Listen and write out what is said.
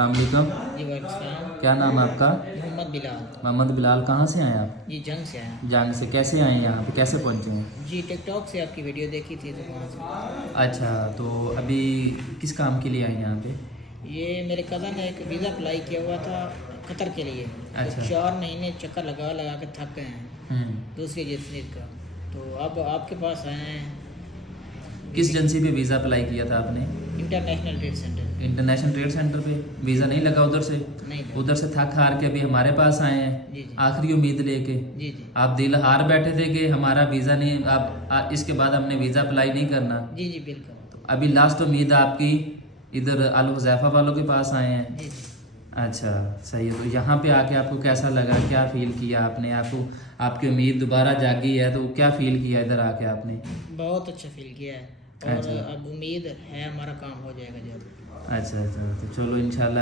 अस्सलाम वालेकुम। जी वालेकुम। क्या नाम है आपका? मोहम्मद बिलाल। मोहम्मद बिलाल। कहाँ से आए आप? जी जंग से आया। जांग से। कैसे आए यहाँ पे, कैसे पहुँचे हैं? जी टिकटॉक से आपकी वीडियो देखी थी तो वहाँ से। अच्छा, तो अभी किस काम के लिए आए यहाँ पे? ये मेरे कज़न ने एक वीज़ा अप्लाई किया हुआ था कतर के लिए। अच्छा। तो 4 महीने चक्कर लगा लगा के थक गए हैं दूसरी एजेंसी का, तो अब आपके पास आए हैं। किस एजेंसी पे वीज़ा अप्लाई किया था आपने? International trade centre. International trade centre पे वीज़ा नहीं लगा उधर से? नहीं लगा। उधर से थक हार के अभी हमारे पास आए हैं जी जी। आखिरी उम्मीद लेके। जी जी। आप दिल हार बैठे थे कि हमारा वीज़ा नहीं, आप इसके बाद हमने वीज़ा अप्लाई नहीं करना। जी जी बिल्कुल। तो अभी लास्ट उम्मीद आपकी इधर अल हुज़ैफा वालों के पास आए हैं। जी जी। अच्छा, सही है। तो यहाँ पे आके आपको कैसा लगा, क्या फ़ील किया आपने? आपको आपकी उम्मीद दोबारा जागी है तो क्या फ़ील किया इधर आके आपने? बहुत अच्छा फील किया है और अच्छा। अब उम्मीद है हमारा काम हो जाएगा जल्द। अच्छा, तो चलो इंशाल्लाह